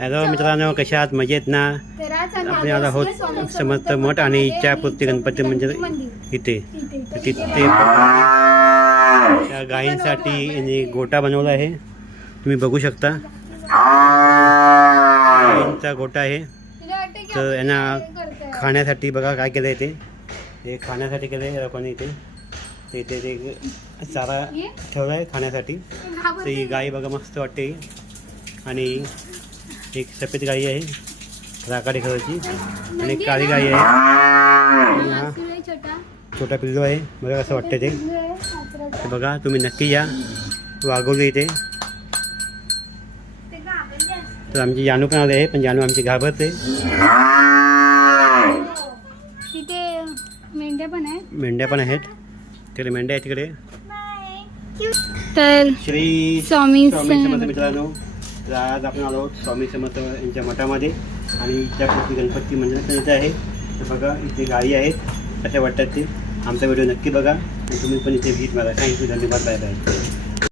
Hello मित्रांनो कशा आहात? मजेत ना? आपण आता होत समर्थ मठ आणि इच्छापूर्ती गणपती म्हणजे इथे. तिथे. तर तिथे त्या गायींसाठी यांनी गोटा बनवला आहे. तुम्ही बघू शकता. गायींचा गोटा आहे. तर यांना खाण्यासाठी बघा काय केलं आहे ते खाण्यासाठी केलं आहे लोकांनी इथे. ते इथे ते चारा ठेवला आहे खाण्यासाठी. तर ही गाय बघा मस्त वाटते. आणि एक सफेद गाई आहे राकाडी कलरची आणि एक काळी गाई आहे. हा. छोटा. पिल्लू आहे बघा कसं वाटतं ते. बघा तुम्ही नक्की या. वागवली इथे. तर आमची जानू पण आले आहे पण जानू आमची घाबरते तिथे मेंढ्या पण आहे मेंढ्या पण आहेत. तिकडे मेंढ्या आहेत तिकडे. तर श्री स्वामी मित्रांनो तर आज आपण आलो आहोत स्वामी समर्थ यांच्या मठामध्ये. आणि त्यापूर्वी गणपती मंदिरात इथे आहे. तर बघा इथे गाई आहेत. कशा वाटतात ते. आमचा व्हिडिओ नक्की बघा. आणि तुम्ही पण इथे व्हिजिट मारा थँक्यू. धन्यवाद. Bye bye